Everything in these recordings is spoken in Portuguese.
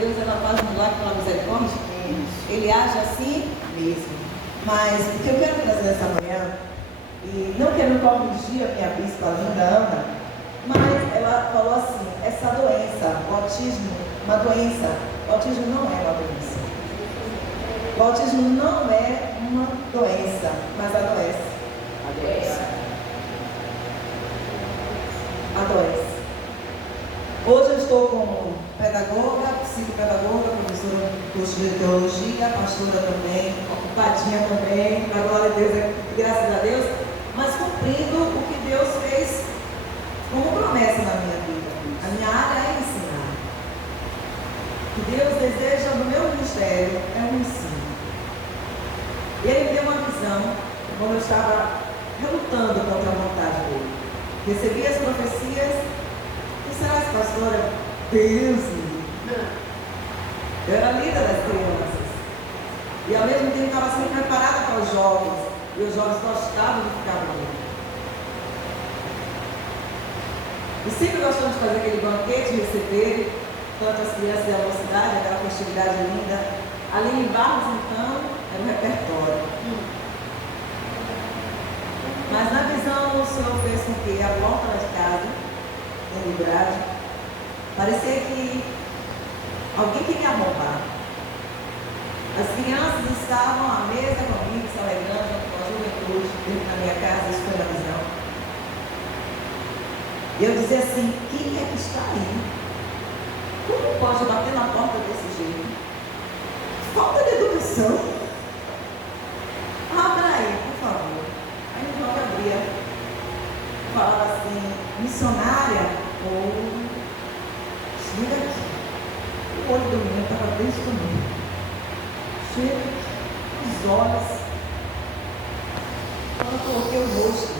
Deus ela faz um milagre pela misericórdia. Ele age assim mesmo. Mas o que eu quero trazer nessa manhã, e não quero corrigir a minha bispa linda Ana, mas ela falou assim, essa doença, o autismo, uma doença, o autismo não é uma doença. O autismo não é uma doença, mas adoece. Adoece. Hoje eu estou como pedagoga, psicopedagoga, professora do curso de teologia, pastora também, ocupadinha também, na glória a Deus, graças a Deus, mas cumprindo o que Deus fez como promessa na minha vida. A minha área é ensinar. O que Deus deseja no meu ministério é um ensino. E Ele me deu uma visão, quando eu estava relutando contra a vontade dele. Recebi as profecias. Tu serás pastora? Deus me livre. Eu era líder das crianças. E ao mesmo tempo estava sendo preparada para os jovens. E os jovens gostavam de ficar comigo. E sempre gostamos de fazer aquele banquete, receber tanto as crianças e a mocidade, aquela festividade linda. Ali em Barros, então, era um repertório. Mas na visão o Senhor fez com que a volta de casa, em Librade, parecia que alguém queria roubar. As crianças estavam à mesa comigo, se alegrando com a juventude dentro da minha casa, isso foi na visão. E eu dizia assim, quem é que está aí? Como pode bater na porta desse jeito? Falta de educação. Abra aí, por favor. Aí o João abria. Falava assim, missionária, ou chega aqui. O olho do menino estava desse tamanho. Chega aqui, os olhos. Quando eu coloquei o rosto,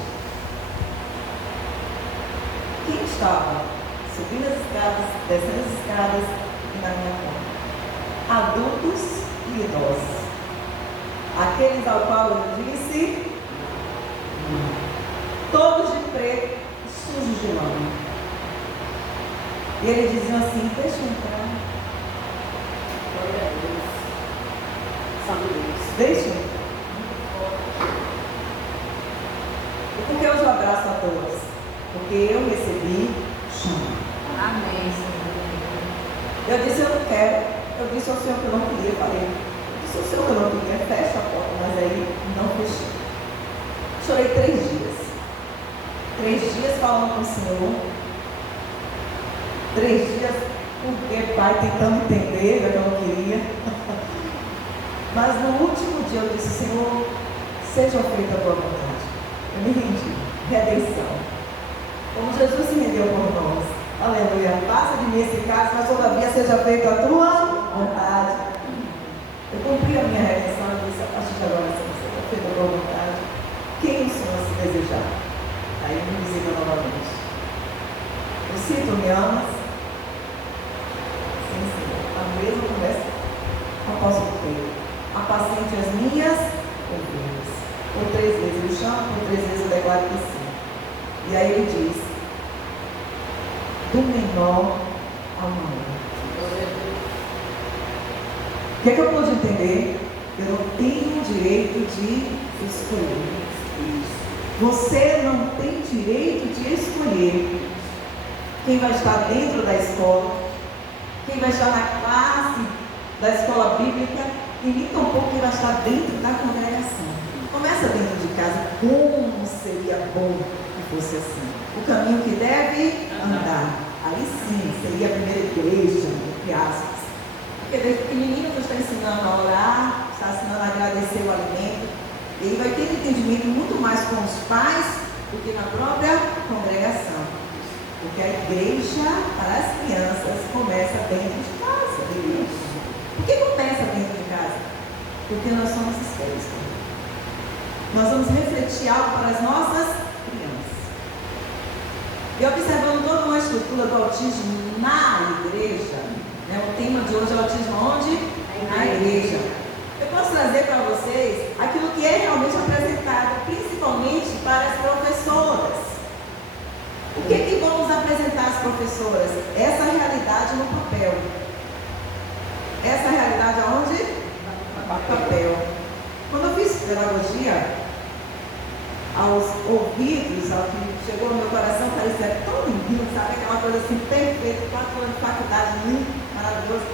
quem estava subindo as escadas, descendo as escadas e na minha conta? Adultos e idosos. Aqueles ao qual eu disse, todos de preto, sujos de lama. E ele dizia assim, deixa eu entrar. Glória a Deus. Sabe Deus. Deixa eu entrar. E por que hoje eu abraço a todos? Porque eu recebi chama. Amém, Senhor. Eu disse, eu não quero. Eu disse ao Senhor que eu não queria, falei. Eu disse ao Senhor que eu não queria, fecha a porta, mas aí não fechei. Chorei 3 dias. 3 dias falando com o Senhor. 3 dias, porque Pai, tentando entender, que eu não queria. Mas no último dia eu disse, Senhor, seja feita a tua vontade. Eu me rendi. Redenção. Como Jesus se rendeu por nós. Aleluia. Passa de mim esse caso, mas todavia seja feita a tua vontade. Eu cumpri a minha redenção e disse, a partir de agora, seja feita a tua vontade. Quem o Senhor se desejar? Aí me visita novamente. Eu sinto, me amas? Sim, Senhor. A mesma conversa. Apóstolo Pedro. Apacente as minhas ovelhas. Por 3 vezes ele chama, por 3 vezes eu declaro que sim. E aí ele diz, do menor ao maior. O que é que eu pude entender? Eu não tenho o direito de escolher. Você não tem direito de escolher quem vai estar dentro da escola, quem vai estar na classe da escola bíblica e nem tampouco quem vai estar dentro da congregação. Começa dentro de casa. Como seria bom que fosse assim? O caminho que deve andar. Aí sim, seria a primeira igreja, entre aspas. Porque desde pequenininho você está ensinando a orar, está ensinando a agradecer o alimento. E ele vai ter entendimento muito mais com os pais do que na própria congregação. Porque a igreja, para as crianças, começa dentro de casa. Por que começa dentro de casa? Porque nós somos espelhos. Nós vamos refletir algo para as nossas crianças. E observando toda uma estrutura do autismo na igreja, né? O tema de hoje é o autismo onde? Na igreja. Eu posso trazer para vocês aquilo que é realmente apresentado, principalmente para as professoras. O que vamos apresentar às professoras? Essa realidade no papel. chegou ao meu coração, parecia tão lindo, sabe? Aquela coisa assim, perfeita, 4 anos de faculdade, lindo, maravilhoso.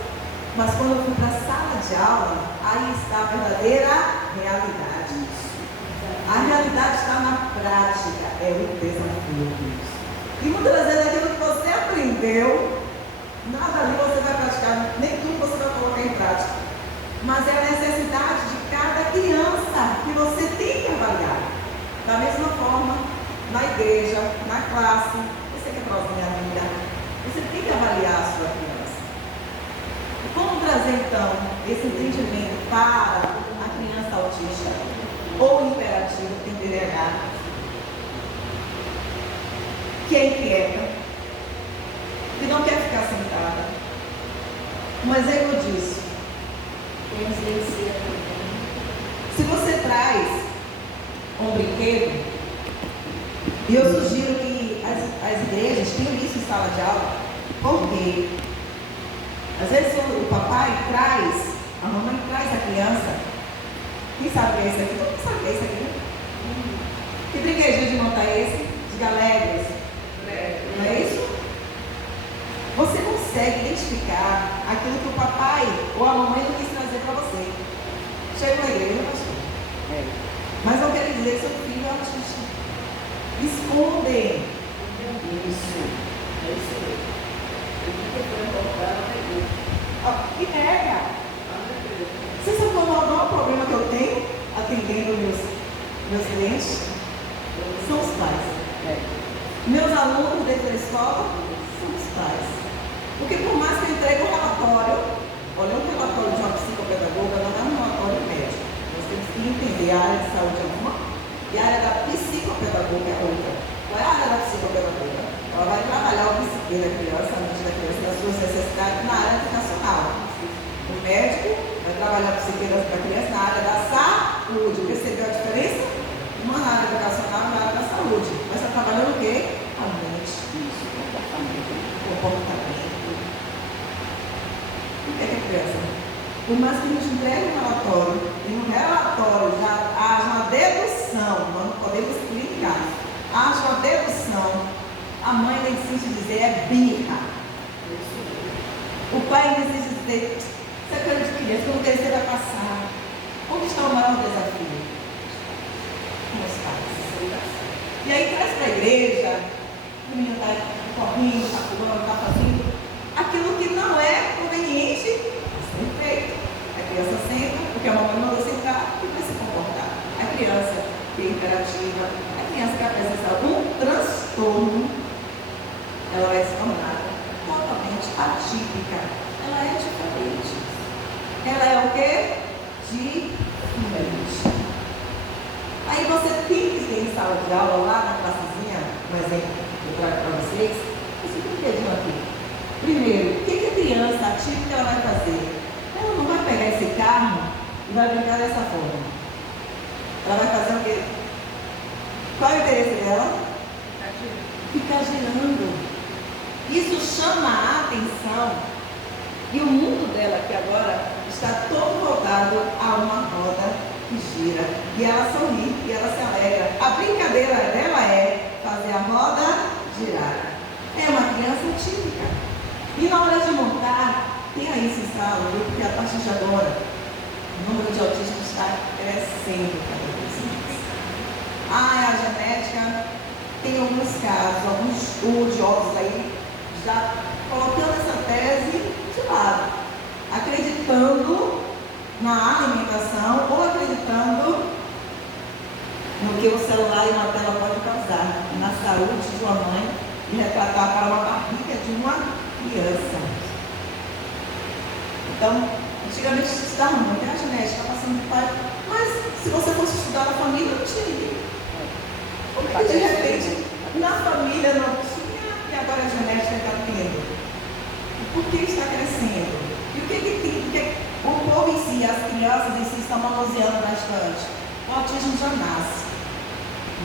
Mas quando eu fui para a sala de aula, aí está a verdadeira realidade. A realidade está na prática, é o desafio. E muitas vezes aquilo que você aprendeu, nada ali você vai praticar, nem tudo você vai colocar em prática. Mas é a necessidade de cada criança que você tem que avaliar. Da mesma forma, na igreja, na classe, você que é próximo da vida, você tem que avaliar a sua criança. Como trazer então esse entendimento para a criança autista ou imperativa, que tem TDAH, que é inquieta, que não quer ficar sentada? Um exemplo disso. Se você traz um brinquedo, e eu sugiro que as igrejas tenham isso em sala de aula, porque às vezes o papai traz, a mamãe traz a criança. Quem sabe o que é isso aqui? Todo mundo sabe o que é isso aqui, né? Que brinquedinho de montar é esse? De galéguas. Não é isso? Você consegue identificar aquilo que o papai ou a mamãe não quis trazer para você. Chega na igreja, pastor. Mas não quer dizer que seu filho é autista. Escondem. Isso. É isso mesmo. E nega. Você sabe qual é o maior problema que eu tenho atendendo meus clientes? São os pais. Meus alunos dentro da escola são os pais. Porque por mais que eu entregue um relatório, olha, um relatório de uma psicopedagoga não é um relatório médico. Nós temos que entender a área de saúde é uma e a área da psicopedagoga é outra. Qual é a área da psicopedagoga? Ela vai trabalhar o psique da criança, a mente da criança, das suas necessidades na área educacional. O médico vai trabalhar o psique da criança na área da saúde. Percebeu a diferença? Uma na área educacional e na área da saúde. Mas está trabalhando o quê? A mente, o comportamento. O que é que a criança? Por mais que a gente entregue um relatório, e no relatório já haja uma dedução, nós não podemos explicar, haja uma dedução, a mãe ainda insiste em dizer é birra. O pai ainda insiste em dizer, você acredita que criança, quando crescer vai passar. Onde está o maior desafio? Com os pais. E aí traz para a igreja, o menino está correndo, está pulando, está fazendo aquilo que não é conveniente a ser feito. A criança senta, porque a mamãe mandou sentar e vai se comportar. A criança que é imperativa, a criança que apresenta algum transtorno, ela vai se tornar totalmente atípica. Ela é diferente. Ela é o quê? Diferente. Aí você tem que ter em sala de aula, lá na classezinha, um exemplo que eu trago para vocês, esse brinquedinho aqui. Primeiro, o que a criança atípica ela vai fazer? Ela não vai pegar esse carro e vai brincar dessa forma. Ela vai fazer o quê? Qual é o interesse dela? Ficar girando. Isso chama a atenção. E o mundo dela, que agora está todo voltado a uma roda que gira. E ela sorri, e ela se alegra. A brincadeira dela é fazer a roda girar. É uma criança típica. E na hora de montar, tenha isso em sala, porque a partir de agora, o número de autistas está crescendo cada vez mais. A genética tem alguns casos, alguns estudiosos aí, já colocando essa tese de lado, acreditando na alimentação ou acreditando no que o celular e uma tela pode causar na saúde de uma mãe e retratar para uma barriga de uma criança. Então, antigamente se estudava muito, a genética passando do pai, mas se você fosse estudar na família, não tinha. Porque de repente, na família não tinha e agora a genética está tendo. Por que está crescendo? E o que tem? Porque o povo em si, as crianças em si estão manuseando bastante. O autismo já nasce.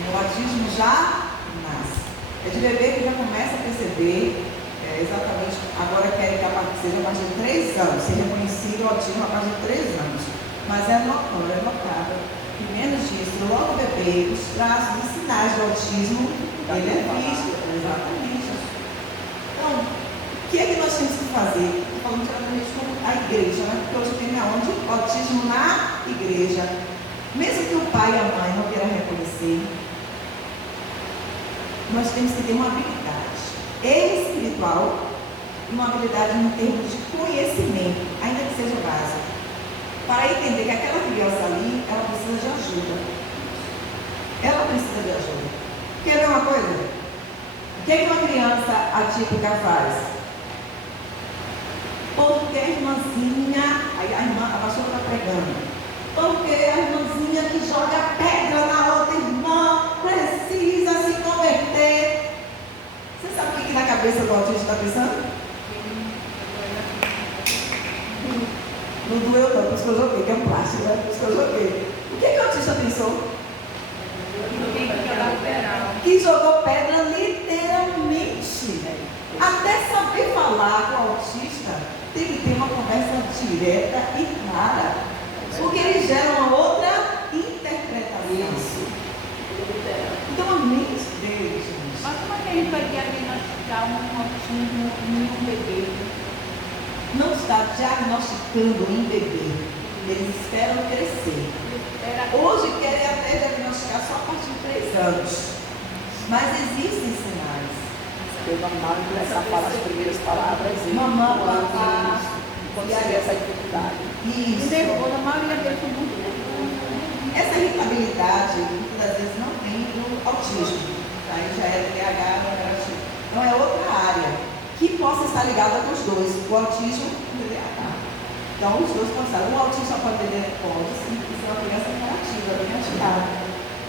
O autismo já nasce. É de bebê que já começa a perceber, exatamente, agora querem que seja a partir de 3 anos, ser reconhecido o autismo a partir de 3 anos. Mas é notável que menos disso, logo o bebê, os traços e sinais do autismo Ele é visto, exatamente. Então, o que é que nós temos que fazer? Estou falando diretamente como a igreja, né? Porque hoje tem aonde? Autismo na igreja. Mesmo que o pai e a mãe não queiram reconhecer, nós temos que ter uma habilidade espiritual e uma habilidade em termos de conhecimento, ainda que seja básico, para entender que aquela criança ali, ela precisa de ajuda. Ela precisa de ajuda. Quer ver uma coisa? O que uma criança atípica faz? Porque a irmãzinha, a pastora está pregando, porque a irmãzinha que joga pedra na outra irmã precisa se converter. Você sabe o que na cabeça do autista está pensando? Não doeu não, por isso que eu joguei, que é um plástico, né? Por isso que eu joguei. O que o autista pensou? Que jogou pedra literalmente. Até saber falar com o autista, tem que ter uma conversa direta e clara. Porque ele gera uma outra interpretação. Então a mente dele, gente. Mas como é que a gente vai diagnosticar um autismo em um bebê? Não está diagnosticando em bebê. Eles esperam crescer. Hoje querem até diagnosticar só a partir de 3 anos. Mas existem sinais. É normal começar a falar as primeiras palavras e quando tiver essa dificuldade. Isso. Nervoso, a maioria deles são muito nervosos. Essa irritabilidade, muitas das vezes, não vem do autismo. Aí já é TDAH, não é outra área que possa estar ligada com os dois, o autismo e o TDAH. Então, os dois podem estar. O autista pode ter pontos e ser uma criança interativa, bem ativada.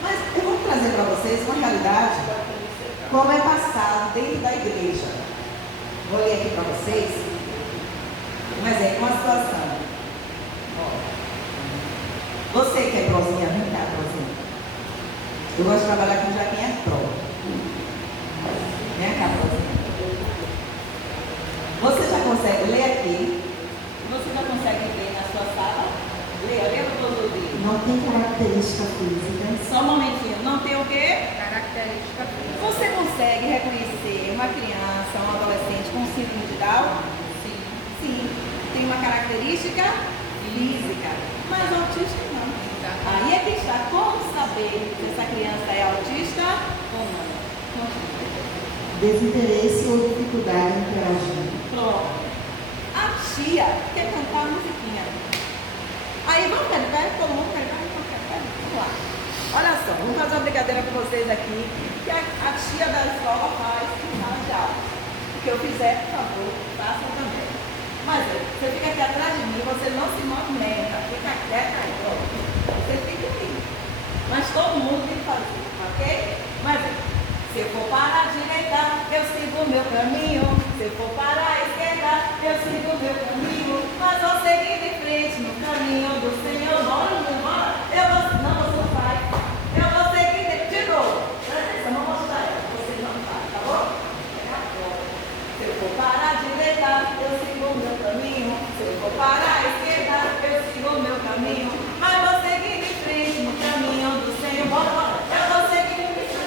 Mas eu vou trazer para vocês uma realidade, como é passado dentro da igreja. Vou ler aqui para vocês um exemplo, uma situação. Você que é prozinha, vem cá, prozinha. Eu gosto de trabalhar com já quem é pró. Vem cá, prozinha. Você já consegue ler aqui? Você já consegue ver na sua sala? Leia para todos ouvir. Não tem característica física. Só um momentinho. Não tem o quê? Característica física. Você consegue reconhecer uma criança, um adolescente com síndrome de Down? Sim. Sim. Tem uma característica física. Mas autista não. Aí é que está. Como saber se essa criança é autista ou não? Desinteresse ou dificuldade em interagir. Pronto. A tia quer cantar a musiquinha. Aí vamos cantar, todo mundo cantar, vamos lá. Olha só, vamos fazer uma brincadeira com vocês aqui, que a tia da escola faz em sala de aula. O que eu fizer, por favor, façam também. Mas você fica aqui atrás de mim, você não se movimenta, fica quieta aí, pronto. Você fica aqui. Mas todo mundo tem que fazer, ok? Mas se eu for para a direita, eu sigo o meu caminho. Se eu for para a esquerda, eu sigo o meu caminho. Mas vou seguir de frente no caminho do Senhor. Bora, bora. Eu vou, não, você não vai. Eu vou seguir de novo. Presta atenção, vou mostrar. Você não vai, tá bom? Se eu for para a direita, eu sigo o meu caminho. Se eu for para a esquerda, eu sigo o meu caminho. Mas vou seguir de frente no caminho do Senhor. Bora, bora. Eu vou seguir de frente.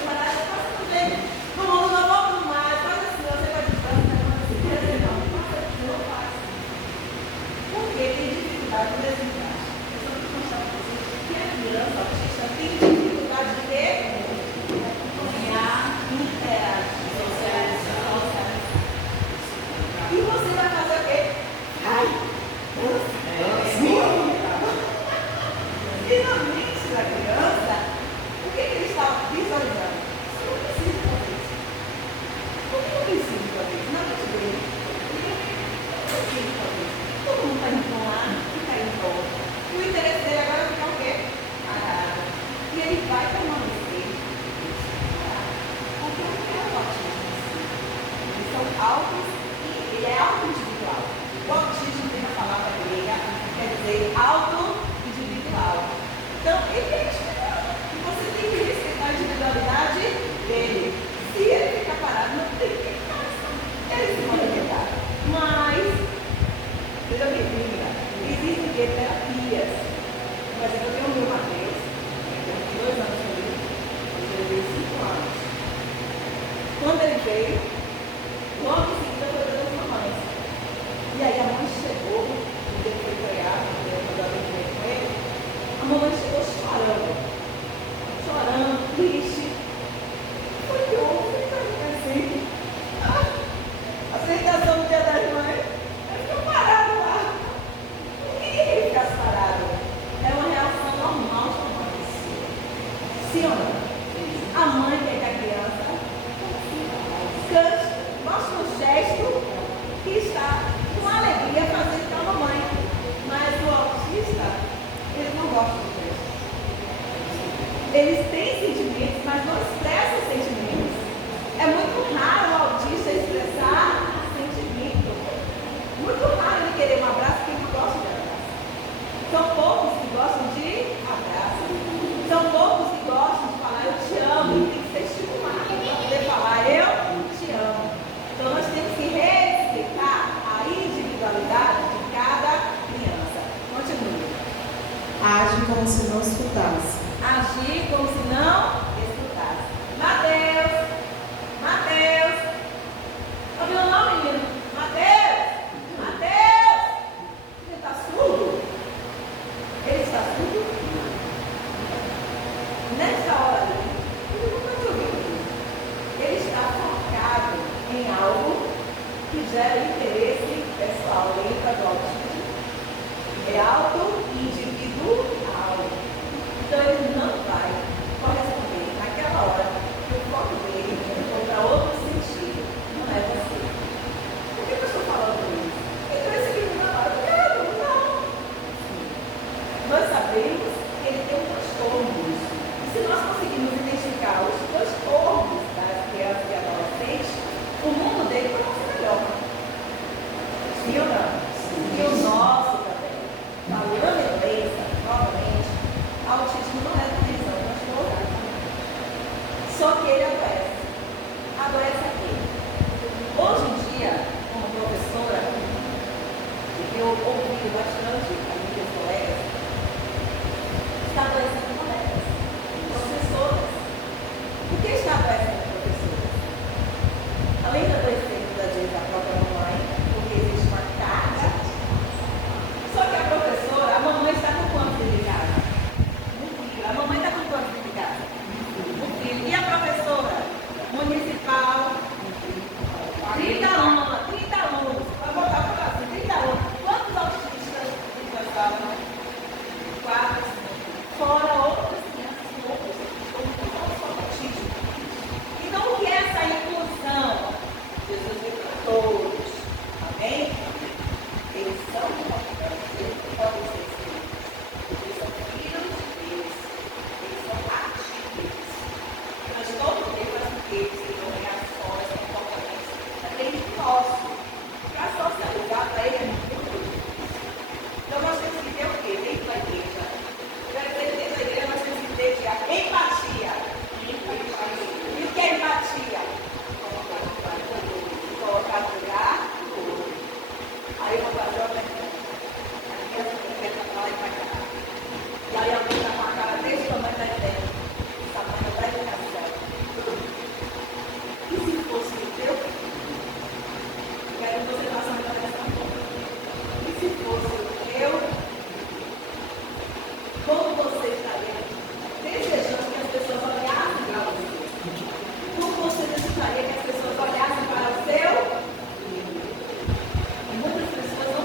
No mundo não vamos mais, faz assim, você vai de frente, não faz. Porque tem dificuldade de desencaixe. Eu só quero mostrar para vocês que a criança autista tem dificuldade de quê? Acompanhar, interagir, socializar. E você vai fazer o quê? Ai, e na mente da criança, o que ele está visualizando? Eu não preciso fazer isso. Por que eu preciso fazer isso? Na mente dele. Eu não preciso fazer isso. Todo mundo está indo lá, fica aí em volta. E o interesse dele agora é ficar o quê? Parado. E ele vai permanecer parado. Porque não é o autismo. Eles são autos e ele é auto-individual. O autismo tem a palavra grega, quer dizer auto-individual. Então, ele é individual. E você tem que respeitar a individualidade dele. Se ele ficar parado, não tem que ficar. Ele se movimentar. Mas, seja bem-vinda. Existem terapias. Por exemplo, eu tenho o meu Mateus, eu tenho 2 anos comigo, eu tenho 5 anos. veio, logo em seguida foi das mamães. E aí a mãe chegou, o dia que foi criado, quando eu veio com ele, a mamãe chegou chorando, triste. Foi que houve, assim. A aceitação do Dia das Mães, eu fico parado lá. Ninguém ficasse parado. É uma reação normal de mães. Sim ou não? A mãe quer que a criança cante, mostre um gesto que está com alegria fazendo com a mamãe. Mas o autista, ele não gosta do gesto. Eles têm sentimentos, mas não expressam sentimentos. É muito raro o autista expressar sentimento. Muito raro ele querer um abraço porque ele não gosta de abraço. São poucos que gostam de abraço. São poucos que gostam de falar eu te amo. E tem que ser estimulado para poder falar eu te amo. Então nós temos que respeitar a individualidade de cada criança. Continue. Age como se não escutasse. Agir como se não escutasse. Mateus! Ouviu o nome, menino? Mateus! Ele está surdo? Ele está surdo? Nessa hora, ele não está te ouvindo. Ele está focado em algo que gera interesse pessoal. Lembra do autismo? É algo individual. Então ele não vai corresponder naquela hora que o foco dele foi para outro sentido. Não é você. Por que eu estou falando isso? Então esse menino na hora, não. Nós sabemos que ele tem um transtorno. E se nós conseguirmos identificar os transtornos das crianças e adolescentes, o mundo dele vai ser melhor. Sim ou não? E o nosso também. Falando em doença, novamente, autismo não é doença, é um transtorno. Só que ele adoece. Adoece aqui. Hoje em dia, como professora, eu ouvi bastante as minhas colegas, está adoecendo colegas, professoras. Por que está adoecendo professoras? Além de adoecer muitas vezes a própria mamãe, porque existe uma carga. Só que a professora, a mamãe está com quanto de casa? No filho. A mamãe está com quanto de casa? No filho. E a professora? Municipal. 30 alunos. Vai botar para assim, 30 alunos. Quantos autistas estavam? 4, 5. Fora outras crianças com outros autismo. Então, o que é essa inclusão? Jesus veio para todos. Amém? Eles são importantes, eles podem ser escritos. Eles são filhos de Deus. Eles são ativos. Nós todo dia fazemos o que? Eles têm reações, comportamentos. Depende do nosso. Para socializar, para ele é muito difícil. Então nós temos que ter o quê? Dentro da igreja. Dentro da igreja nós temos que ter empatia. E o que é empatia? Colocar no lugar do outro. Aí eu vou fazer outra coisa. A criança quer falar e vai cá. E aí alguém está com a cara desse tamanho da ideia. O tamanho da educação. E se fosse o teu filho? Quero que você faça uma avaliação. E se fosse o teu? Como você estaria desejando que as pessoas olhassem para você? Como você desejaria que as pessoas olhassem para o seu? E muitas pessoas não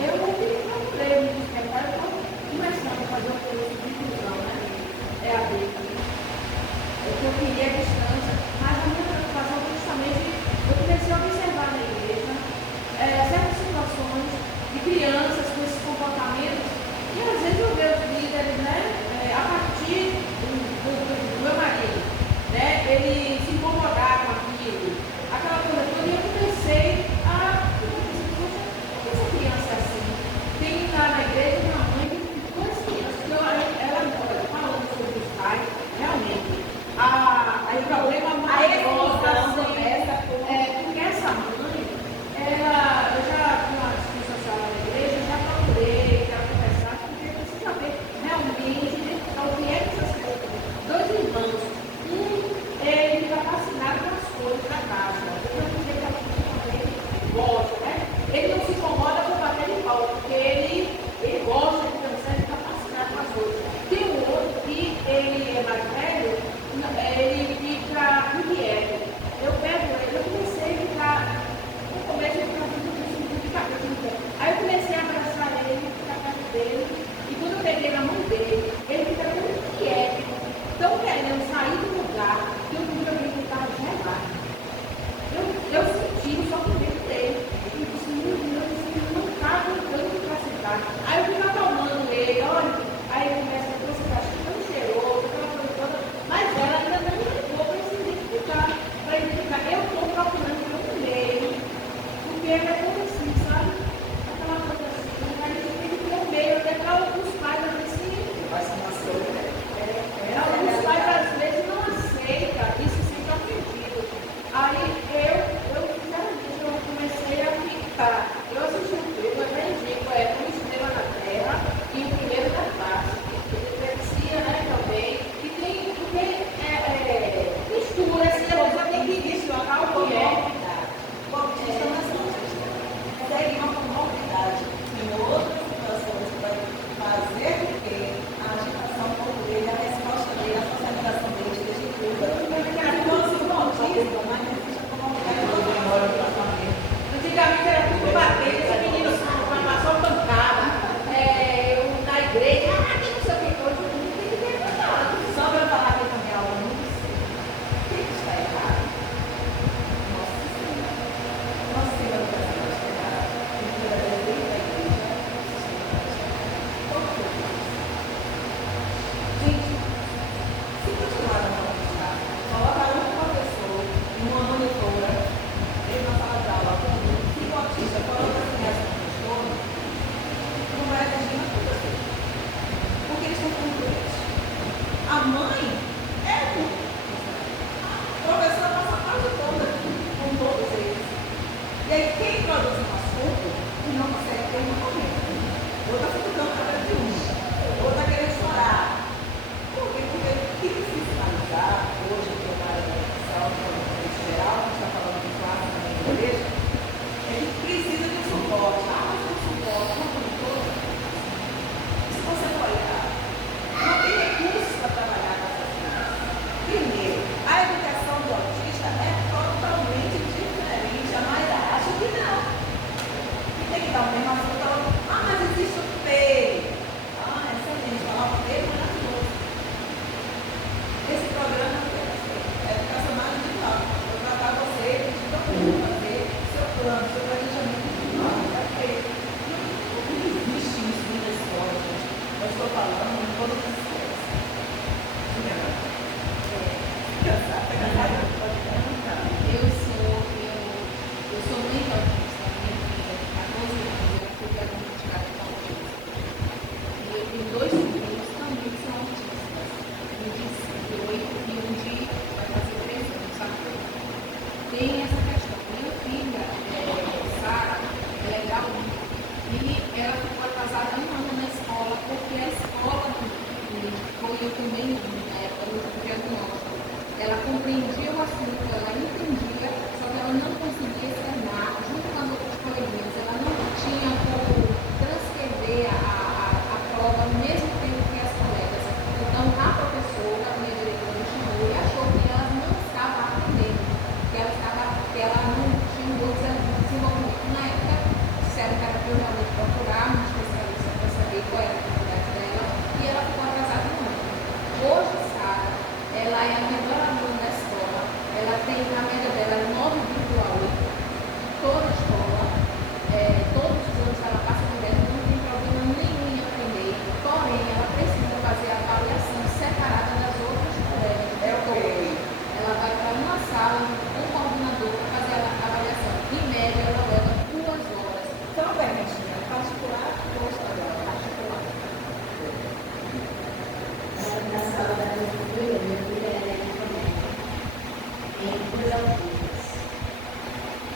Eu não queria fazer muito tempo, agora eu estou começando a fazer um curso de inclusão, né? EAD. Eu queria a distância, mas a minha preocupação foi justamente, eu comecei a observar na igreja certas situações de crianças com esses comportamentos, e às vezes eu vejo os líderes, né, a partir do meu marido, né, ele se incomodar com aquilo, aquela coisa toda, e eu comecei a essa criança é assim. Tem lá na igreja uma mãe que duas crianças, que ela falando sobre os pais, realmente. Aí o problema maior porque essa mãe, eu já vi uma discussão social na igreja, já procurei, já conversar, porque precisa ver realmente o que é que essas coisas. Dois irmãos, ele está fascinado com as coisas da casa, eu não sei que ele gosta, né? Ele não se incomoda com bater de pau, porque ele gosta de dançar, ele está fascinado com as coisas. Tem um outro que ele é mais velho, ele fica inquieto. Eu pego ele, eu comecei a ficar, no começo eu ficava muito de cabeça. Aí eu comecei a abraçar ele, ficar perto dele, e quando eu peguei na mão dele, ele fica tão inquieto, tão querendo sair do lugar, que eu vi alguém que estava gelado. Eu senti o sofrimento dele. Eu disse, meu Deus, a média dela é 9,8. Toda a escola, todos os anos ela passa por ela, não tem problema nenhum em aprender. Porém, ela precisa fazer a avaliação separada das outras colegas. Ela vai para uma sala com o coordenador para fazer a avaliação. Em média, ela leva 2 horas. Então, perguntinha, particular ou estadual? Particular. Na sala da minha filha era em comédia, em 2 alturas.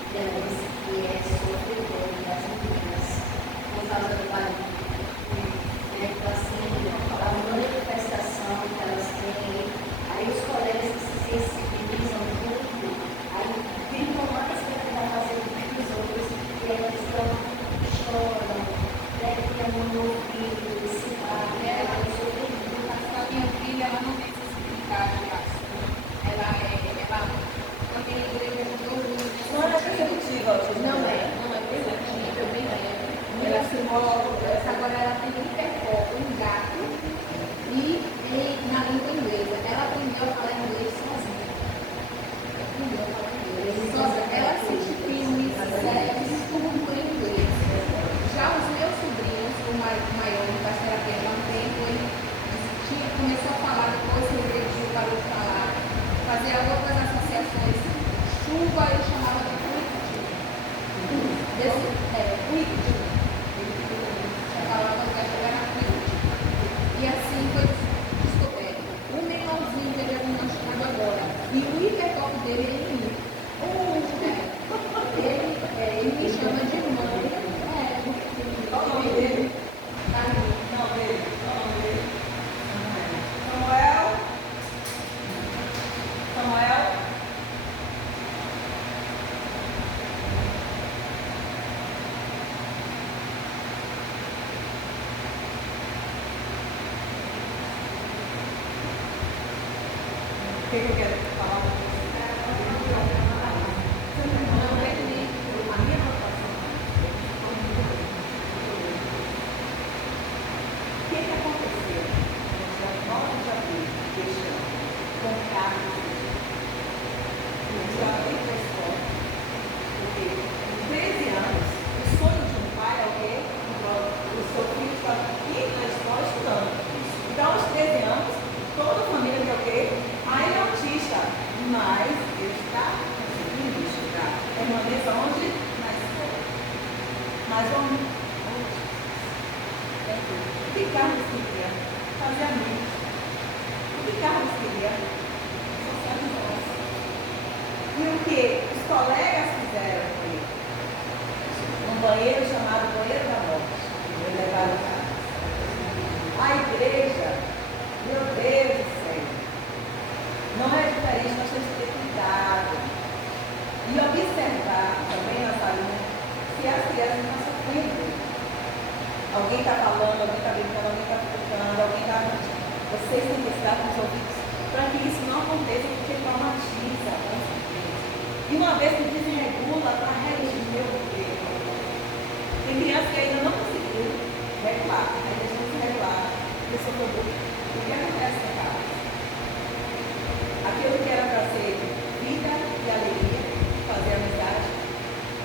E ela disse que é sofredor das meninas por causa do barulho. Então, assim, a manifestação que elas têm, aí os colegas que se sensibilizam muito, aí ficam mais para tentar fazer o que os outros, e elas choram, pegam no ouvido, se batem, elas sofrem. A minha filha, ela não tem sensibilidade, ela também a igreja de 2 anos. Não é perceptiva, Não é perceptível, bem leve. Ela se move, agora ela tem hiperfoco, um gato e na língua inglesa. Ela aprendeu a falar inglês sozinha. Ela assiste filmes, séries, tudo em inglês. Já os meus sobrinhos, o maior, que faz terapia há um tempo, ele começou a falar, depois se regrediu, parou de falar, fazia outras associações. Chuva ele chamava de wicked. Ele falava que vai chegar na frente. E assim foi descoberto. O menorzinho que ele é diagnosticado agora. E o hiperfoco dele é em mim. Ele me chama de mãe. Qual o nome dele? Não, dele. Qual o nome dele? Samuel? O que eu quero falar? A minha anotação. O que aconteceu no dia 9 de abril deste ano com o Carlos? Eu abri para a escola, porque com 13 anos, o sonho de um pai é o quê? O seu filho está aqui na escola estudando. Então, aos 13 anos, toda a família quer o quê? Ele é autista, mas ele está conseguindo estudar. Permaneça onde? Na escola. Mas vamos. O que Carlos queria? Fazer amigos. O que Carlos queria? Socializar. E o que os colegas fizeram com ele? Um banheiro chamado Banheiro da Morte. Ele levaram para casa. A igreja, meu Deus do céu, não é diferente, nós temos que ter cuidado. E observar também na saúde se as crianças não estão sofrendo. Alguém está falando, alguém está brincando, alguém está ficando, alguém está. Vocês têm que estar com os ouvidos para que isso não aconteça, porque traumatiza. E uma vez que desregula para regir meu poder. Tem criança que ainda não conseguiu regular, ainda não se regular, porque sou produto. O que acontece na casa? Aquilo que era para ser vida e alegria, fazer amizade,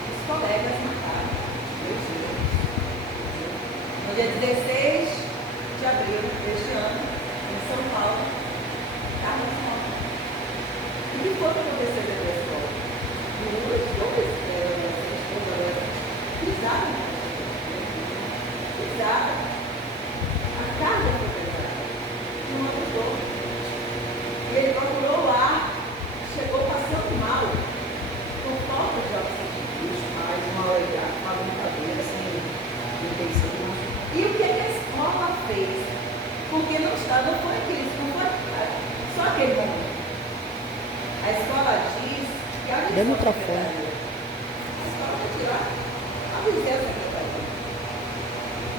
os colegas mataram. Meus Deus. No dia 16 de abril deste ano, em São Paulo, Carlos morreu. E o que foi que aconteceu dentro da escola? Duas pisaram. A carga foi pesada. Não ajudou. E ele procurou o ar, chegou passando mal, por falta de oxigênio. Os pais, uma brincadeira sem intenção. E o que a escola fez? Porque não foi aquele, não foi só aquele momento. A escola diz que a microfone. A escola vai tirar a licença da secretaria.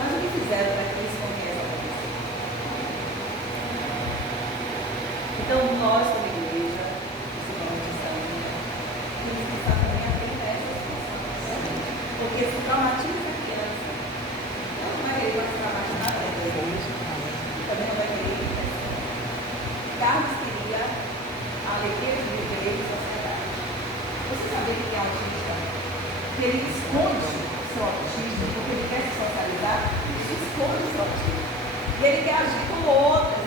Mas o que fizeram para que isso comece a acontecer? Então, nós, como igreja, principalmente essa linha, temos que estar também atentos a essas situações. Porque isso traumatiza a criança. Ela não vai querer mais traumatizar a igreja. Também não vai querer. Carlos queria a alegria de viver em sociedade. autista, que ele esconde o seu autismo, porque ele quer se socializar, ele esconde o seu autismo. E ele quer agir com outras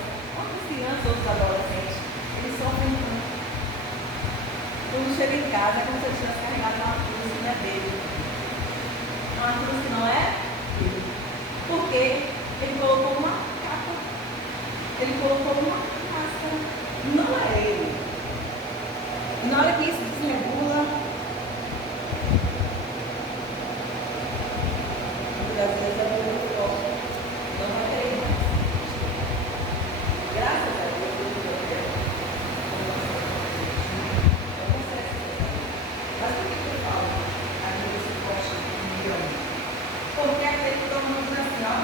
crianças, outros adolescentes. Eles sofrem muito. Quando chega em casa, é como se ele tivesse carregado uma cruz que não é dele. Uma cruz que não é dele. Porque ele colocou uma capa. Ele colocou uma máscara. Não é ele. E na hora que isso desregula, muitas vezes é muito forte. Não vai ter mais. Graças a Deus, mas por que eu falo aqui desse poste grande? Porque aquele que todo mundo diz assim, ó.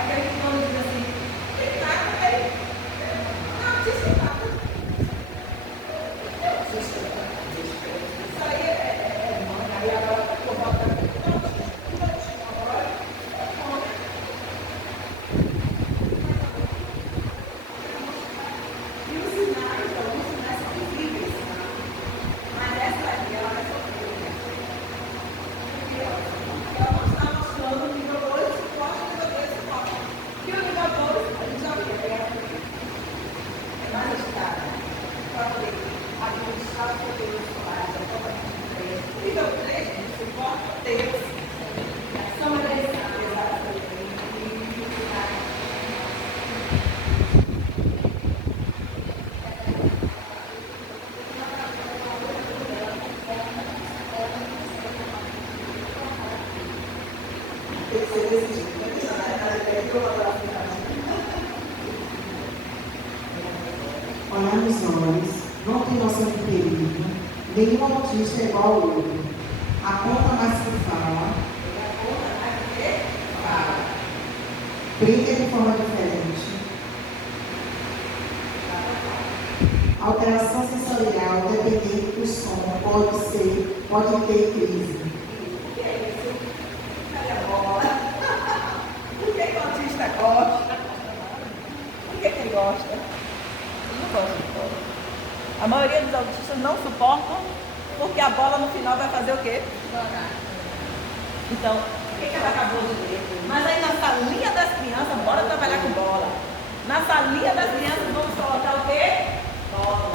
Aquele que todo mundo diz assim, tem nada aí. Não, disse nada. Isso aí é mãe, aí agora eu boto aqui. E os sinais, alguns sinais são visíveis. Mas essa aqui, ela vai sofrer. Porque ela não está mostrando o nível 2 suporte, o nível 3 suporte. E o nível 2, a gente já viu, é mais agitado. Para poder administrar os poderes escolares, é totalmente diferente. O nível 3, suporte o Deus. São agressões. Olhar nos olhos, não tem noção de perigo. Nenhum autista é igual ao outro. Aponta mais que fala. Brinca de forma diferente. Alteração sensorial, dependente do som, pode ter crise. Por que o autista gosta? Por que ele gosta? Ele não gosta de bola. A maioria dos autistas não suportam, porque a bola no final vai fazer o quê? Então, o que ela acabou de ler? Mas aí na salinha das crianças, bora trabalhar com bola. Na salinha das crianças vamos colocar o quê? Bola.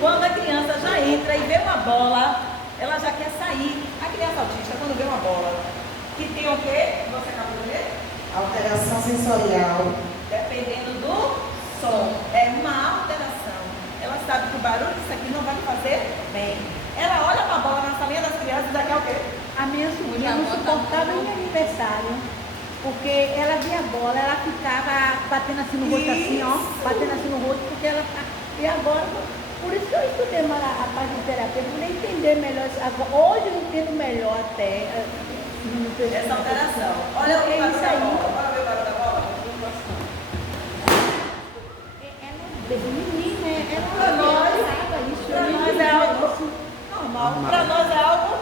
Quando a criança já entra e vê uma bola, ela já quer sair. A criança autista, quando vê uma bola, que tem o quê? Você acabou de ler? Alteração sensorial. Dependendo do som. É uma alteração. Ela sabe que o barulho disso aqui não vai fazer bem. Ela olha para a bola na salinha das crianças e já quer o quê? A minha sobrinha não suportava em aniversário, porque ela via a bola, ela ficava batendo assim no rosto, assim, ó, batendo assim no rosto, porque ela. E agora, por isso que eu estudei a parte de terapia, para entender melhor. Hoje eu entendo melhor até. Essa alteração. Olha o barulho da bola. Bora ver o barulho da bola? Menina, ela Para nós é algo normal. Para nós é algo,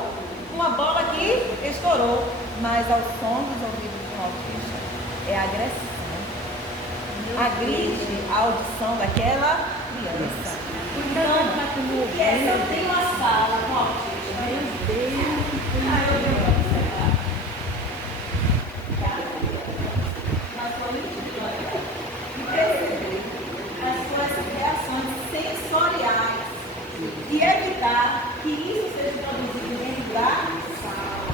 uma bola que estourou. Mas ao som dos ouvidos de um autista é agressão. Agride a audição daquela criança. Então, essa tem uma sala com autista. Meu Deus. As suas reações sensoriais e evitar que isso seja produzido dentro da sala.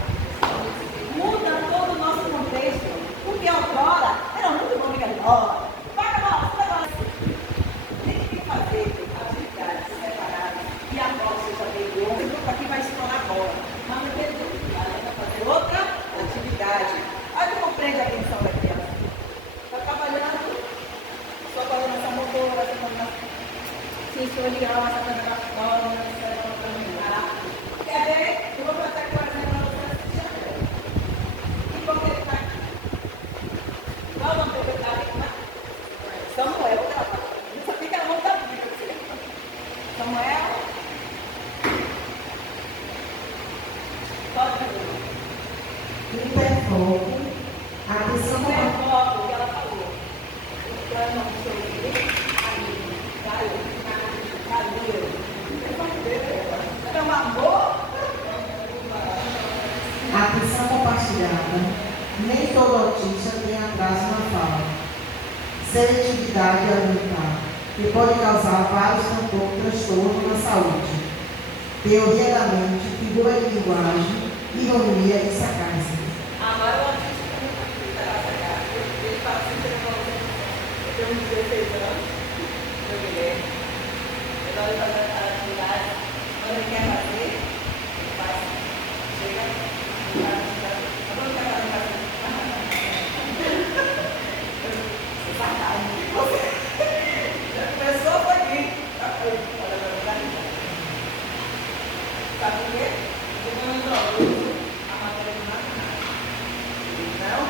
Muda todo o nosso contexto, porque outrora era muito bom ligar de bola. Paga a bola, paga a bola. Tem que fazer atividades separadas e a bola seja dentro. O grupo aqui vai estourar a bola, mas naquele grupo vai fazer outra atividade. Olha como prende a atenção da criança. Está trabalhando. Sua coordenação motora, sua coordenação sensorial, essa coisa da forma, essa coisa para melhorar. Quer ver? Eu vou botar aqui, por exemplo, para você assistir. E como ele está aqui? Qual o nome do que está aqui? Samuel, vou dar para você. Só fica na mão da Bíblia. Samuel. Pode ver. Hiperfoco. Atenção Não é com foco que ela falou. Para não ser ali, seletividade alimentar, que pode causar vários transtornos na saúde. Teoria da mente, figura de linguagem, ironia e sarcasmo. Agora eu assisto para mim para essa casa. Ele fala assim, eu tenho 16 anos, meu Guilherme. Eu gosto de fazer as atividades. Quando ele quer fazer, ele faz. Chega, agora não quer fazer casa. Você sarcasmo. Você já começou por aqui. Sabe por quê? Porque quando eu introduzo a matéria de matemática, ele não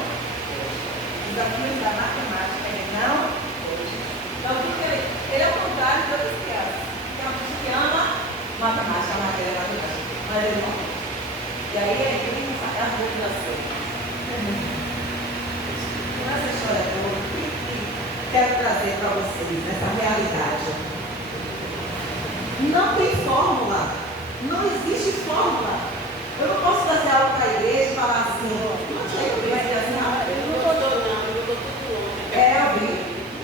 hoje. Os desafios da matemática, ele não hoje. Então, porque ele é o contrário de outras crianças. Tem uma pessoa que ama matemática, a matéria matemática, mas ele não gosta. E aí ele cria as dúvidas coisas. Nessa história toda, o que quero trazer para vocês nessa realidade? Não tem fórmula. Não existe fórmula. Eu não posso fazer algo para a igreja e falar assim, não sei o que vai ser assim, eu não estou tudo longe. Eu vi.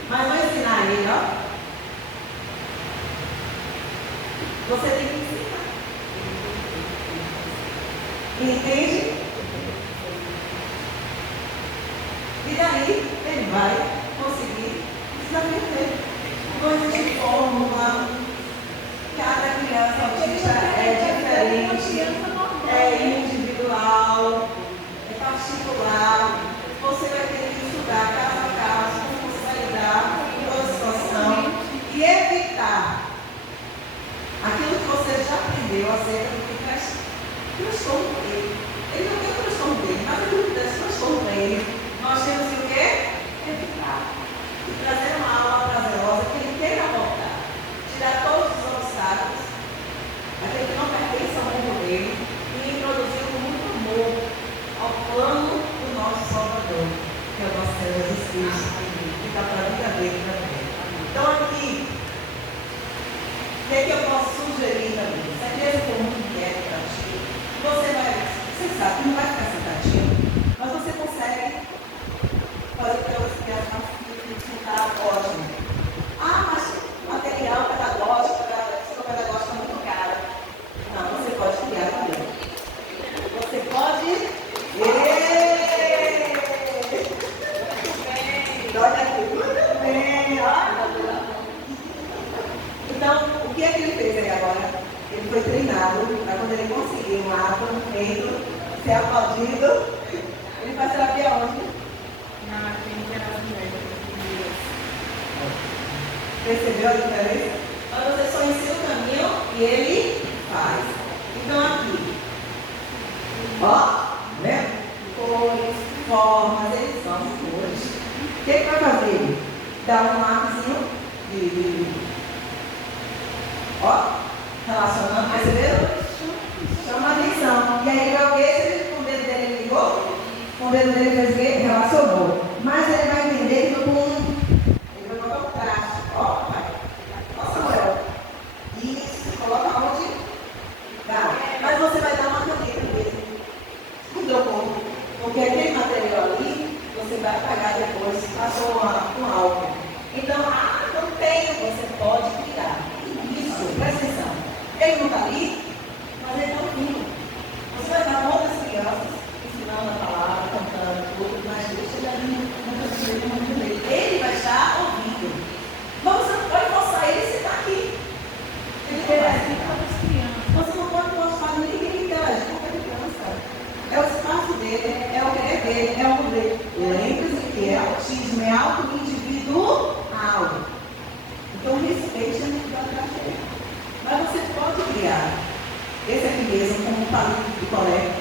Mas vou ensinar ele, ó. Você tem que ensinar. Entende? E daí ele vai conseguir desafiar. Não existe fórmula. Cada criança autista é diferente, é individual, é particular. Você vai ter que estudar caso a caso, como você vai lidar com toda situação e evitar aquilo que você já aprendeu acerca do que traz transtorno para ele. Ele não tem o transtorno dele, mas aquilo que traz transtorno para ele, nós temos que o quê? Evitar. E trazer uma aula prazerosa que ele queira voltar. Tirar todos os obstáculos, aquele que não pertence ao mundo dele, e introduzir com muito amor ao plano do nosso Salvador, que é o nosso Senhor Jesus Cristo, que está para a vida dele também. Então aqui, o que é que eu posso sugerir também? Se a criança for muito inquieta para ti, você sabe que não vai ficar sentadinho, mas você consegue fazer para você criança ficar ótimo. Ah, mas material pedagógico, psicopedagógico é muito caro. Não, você pode criar também. Você pode. Olha aqui, muito bem, olha. Então, o que é que ele fez aí agora? Ele foi treinado para quando ele conseguir um ato, um feito, ser aplaudido. Ele faz terapia onde? Na clínica das mulheres. Percebeu a diferença? Mas você só ensina o caminho e ele faz. Então aqui, ó, né? Cores, formas, eles são cores. O que ele vai fazer? Dar um marcozinho de ó, relacionando, perceberam? Chama a atenção. E aí vai o quê? Se ele com o dedo dele ligou, com o dedo dele fez o quê? Relacionou. Mas ele vai entender que com ele vai botar o traço. Ó, vai. Ó, Samuel. Isso, coloca onde? Dá. Mas você vai dar uma caneta mesmo. Hidrocor. Porque aquele material ali, você vai apagar depois, passou com álcool. Então, não tenho, você pode criar. Isso, presta atenção. Ele não está ali, mas ele está ouvindo. Você vai dar outras crianças, ensinando a palavra, cantando, tudo, mas deixa ele ali, ele vai estar ouvindo. Mas você não pode forçar ele se está aqui. Ele interagir com as crianças. Você não pode forçar ninguém interagir com a criança. É o espaço dele, é o querer dele, é o dele. Lembre-se que é autismo, é auto-individual. Então respeite a individualidade dele. Mas você pode criar esse aqui mesmo como um palito de colégio.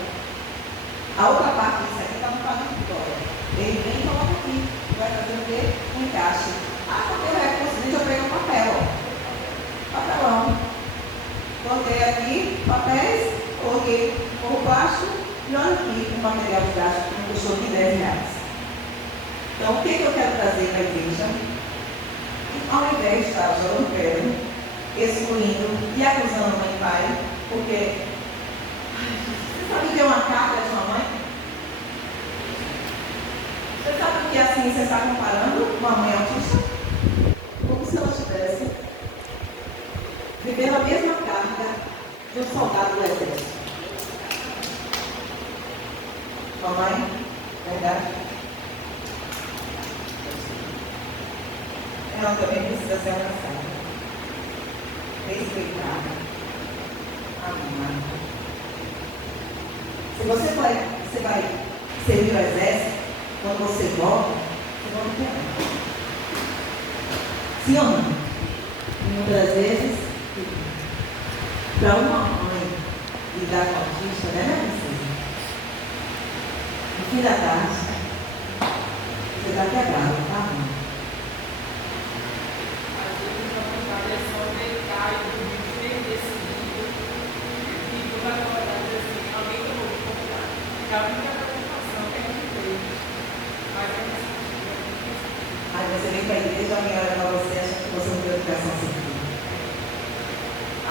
A outra parte disso aqui está no palito de colégio. Ele vem e coloca aqui. Vai fazer o quê? Um encaixe. Porque o recurso, deixa eu pegar o papel. Ó. Papelão. Coloquei aqui papéis, coloquei por baixo e olha aqui o material didático que me custou de R$10. Então, o que eu quero trazer para a igreja? Ao invés de estar jogando pedra, excluindo e acusando mãe e pai, porque você sabe o que é uma carta de sua mãe? Você sabe o que é assim você está comparando com a mãe autista? se ela estivesse vivendo a mesma carga de um soldado do exército. Mamãe, verdade? Ela também precisa ser abraçada, respeitada, amada. Se você vai servir o exército, quando você volta, você vai quebrar. Sim ou não? E muitas vezes, para uma mãe lidar com autista, né, minha princesa? No fim da tarde, você está quebrado, tá ruim. Às vezes a vontade é só deitar e dormir sem decidido. E toda a verdade assim, alguém que eu vou comprar. É a única preocupação que a gente tem. Mas é isso. Aí você vem para a igreja, alguém olha para você e acha que você não tem educação sexual.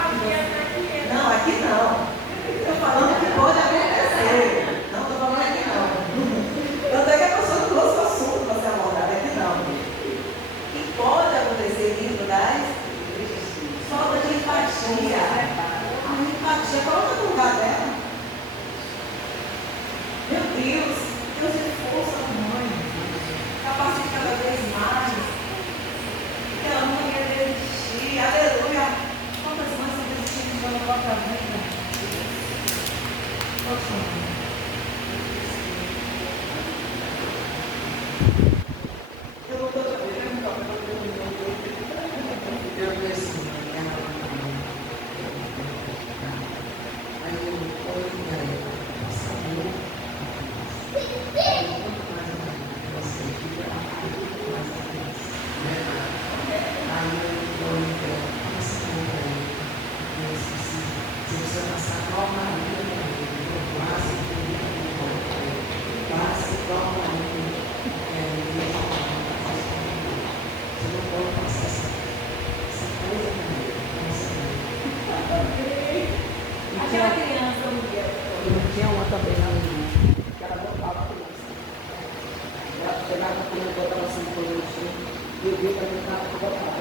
Aqui até que é. Não, aqui não. Estou falando que pode acontecer. Não estou falando aqui não. Tanto é que a pessoa trouxe o assunto para ser abordado aqui não. E pode acontecer dentro das falta de empatia. A empatia, coloca no lugar dela. Meu Deus, Deus dê força à mãe. Capacite cada vez mais. Que ela não ia desistir. Aleluia. Quantas mães estão desistindo da própria vida? Eu não estou te perguntando. Eu conheci ela. Aí eu olhei, sabia? Quanto mais você fica, mais a criança. Aí eu olhei para ela, passa por aí. Eu esqueci. Se você passar igual a Maria, passe igual a Maria. Você não pode passar essa coisa na minha. Aquela criança no dia. Tinha uma também lá no que ela botava a criança. Ela chegava a criança, botava assim no chão, e eu via que ela botava para botar.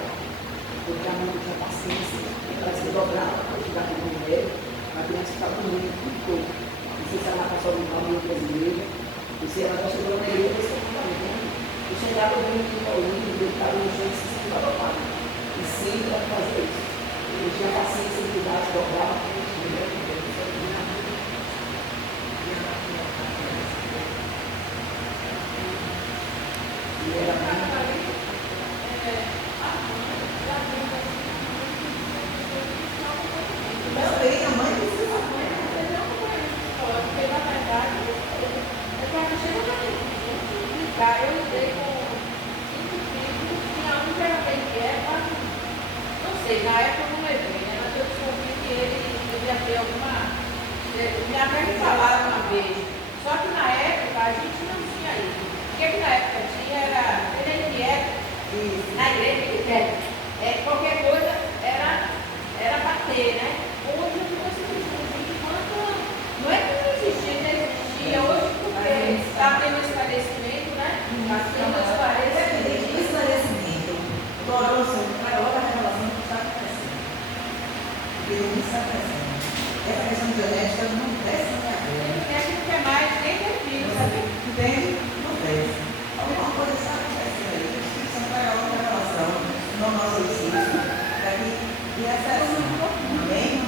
Porque a mãe não tinha paciência, ela se dobrava para chegar no banheiro, a criança ficava muito, ficou. Não sei se ela passou no caminho brasileiro, e se ela já chegou na igreja, você não está vendo. Eu chegava muito no olhinho, deitava no chão e se sentia dobrado. E sempre ela fazia isso. Eu tinha paciência de cuidar, se dobrava, e era Também a mãe precisa. Porque, na verdade, é que a chega para explicar. Eu lidei com 5 filhos, tinha um que era bem quieto, não sei, na época eu não levei, né? Mas eu descobri que ele devia ter alguma. Minha mãe me falaram uma vez, só que na época a gente não tinha isso. O que na época tinha era. Ele é inquieto, na igreja ele quieto. Qualquer coisa era bater, né? Hoje eu não sei enquanto. Não é que não existia, não existia. Hoje, porque está tendo esclarecimento, né? Está tendo esclarecimento. O esclarecimento. Estou orando sobre a revelação que está acontecendo. Porque não está acontecendo. Essa questão de genética não desce na minha vida. A gente quer mais, nem ter filho, sabe? Entende? Não desce. Alguma coisa está acontecendo aí. O Espírito Santo vai dar uma revelação no nosso espírito. Para que essa é amém?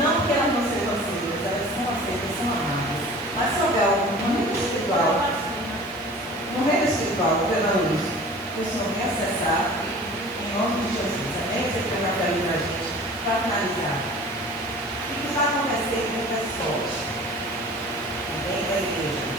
Não que elas não sejam aceitas, elas são aceitas, são amadas. Mas se houver no reino espiritual, operando isso, que o Senhor vem acessar em nome de Jesus. Amém? Você tem uma para a gente, para finalizar. O que vai acontecer com o pessoal? Amém? Da igreja.